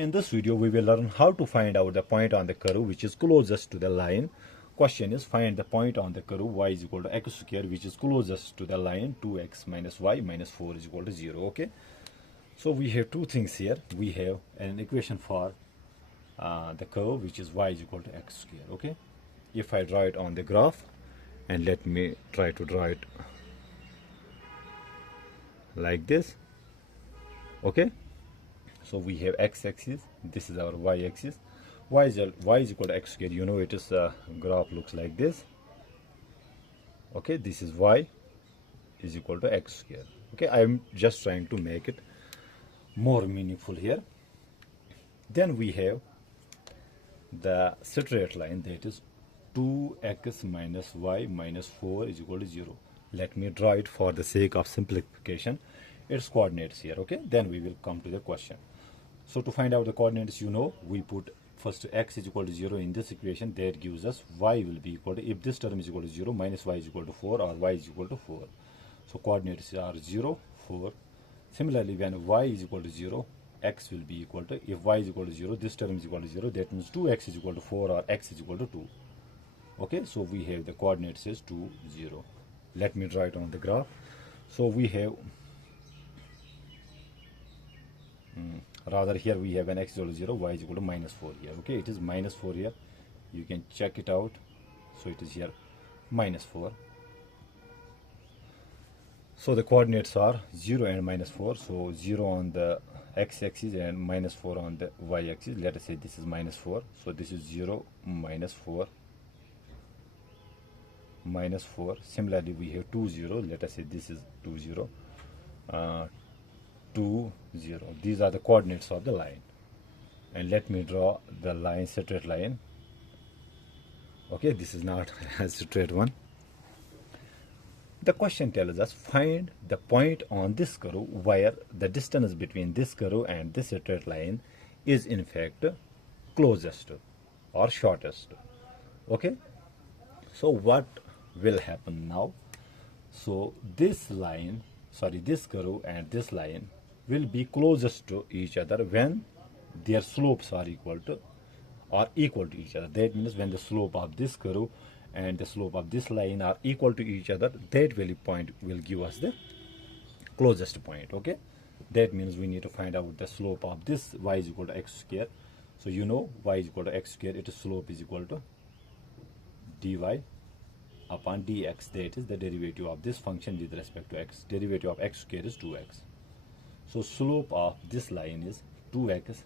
In this video, we will learn how to find out the point on the curve which is closest to the line. Question is, find the point on the curve y is equal to x square which is closest to the line 2x minus y minus 4 is equal to 0. Okay, so we have two things here. We have an equation for the curve which is y is equal to x square. Okay, if I draw it on the graph, and let me try to draw it like this. Okay, so we have x-axis, this is our y-axis. Y is equal to x squared. You know, it is graph looks like this. Okay, this is y is equal to x squared. Okay, I am just trying to make it more meaningful here. Then we have the straight line, that is 2x minus y minus 4 is equal to 0. Let me draw it for the sake of simplification. Its coordinates here. Okay, then we will come to the question. So to find out the coordinates, you know, we put first x is equal to 0 in this equation. That gives us y will be equal to, if this term is equal to 0, minus y is equal to 4, or y is equal to 4. So coordinates are 0, 4. Similarly, when y is equal to 0, x will be equal to, if y is equal to 0, this term is equal to 0, that means 2x is equal to 4, or x is equal to 2. Okay, so we have the coordinates is 2, 0. Let me draw it on the graph. So we have rather here we have an x is equal to 0, y is equal to minus 4 here. Okay, it is minus 4 here. You can check it out. So it is here minus 4. So the coordinates are 0 and minus 4. So 0 on the x-axis and minus 4 on the y-axis. Let us say this is minus 4. So this is 0, minus 4, minus 4. Similarly, we have 2, 0. Let us say this is 2, 0. 2, 0. These are the coordinates of the line. And let me draw the line, straight line. Okay, this is not a straight one. The question tells us, find the point on this curve where the distance between this curve and this straight line is in fact closest or shortest. Okay, so what will happen now? So this line, this curve and this line will be closest to each other when their slopes are equal to each other. That means when the slope of this curve and the slope of this line are equal to each other, that value point will give us the closest point. Okay, that means we need to find out the slope of this y is equal to x square. So you know, y is equal to x square, its slope is equal to dy upon dx. That is the derivative of this function with respect to x. Derivative of x square is 2x. So slope of this line is 2x.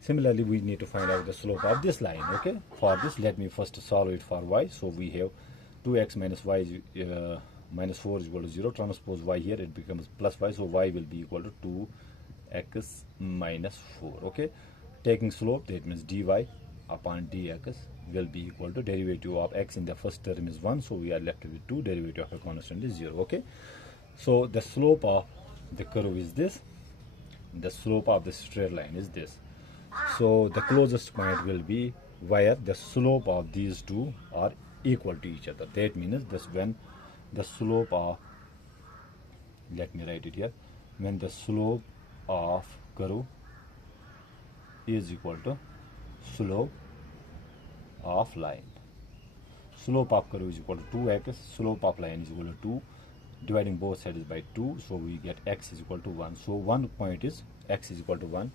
Similarly, we need to find out the slope of this line. Okay, for this, let me first solve it for y. So we have 2x minus y minus 4 is equal to 0. Transpose y here, it becomes plus y. So y will be equal to 2x minus 4. Okay, taking slope, that means dy upon dx will be equal to derivative of x in the first term is 1. So we are left with 2. Derivative of a constant is 0. Okay, so the slope of the curve is this. The slope of the straight line is this. So the closest point will be where the slope of these two are equal to each other. That means this, when the slope of, let me write it here, when the slope of curve is equal to slope of line. Slope of curve is equal to 2x, slope of line is equal to 2. Dividing both sides by 2, so we get x is equal to 1. So one point is x is equal to 1.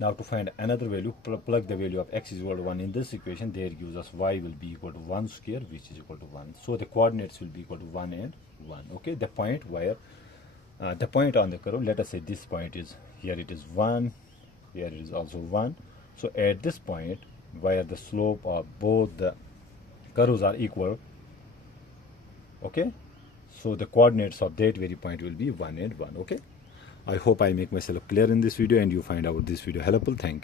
Now to find another value, plug the value of x is equal to 1 in this equation. There gives us y will be equal to 1 square, which is equal to 1. So the coordinates will be equal to 1 and 1. Okay, the point where the point on the curve, let us say this point is here, it is 1, here it is also 1. So at this point where the slope of both the curves are equal, okay, so the coordinates of that very point will be 1 and 1. Okay, I hope I make myself clear in this video and you find out this video helpful. Thank you.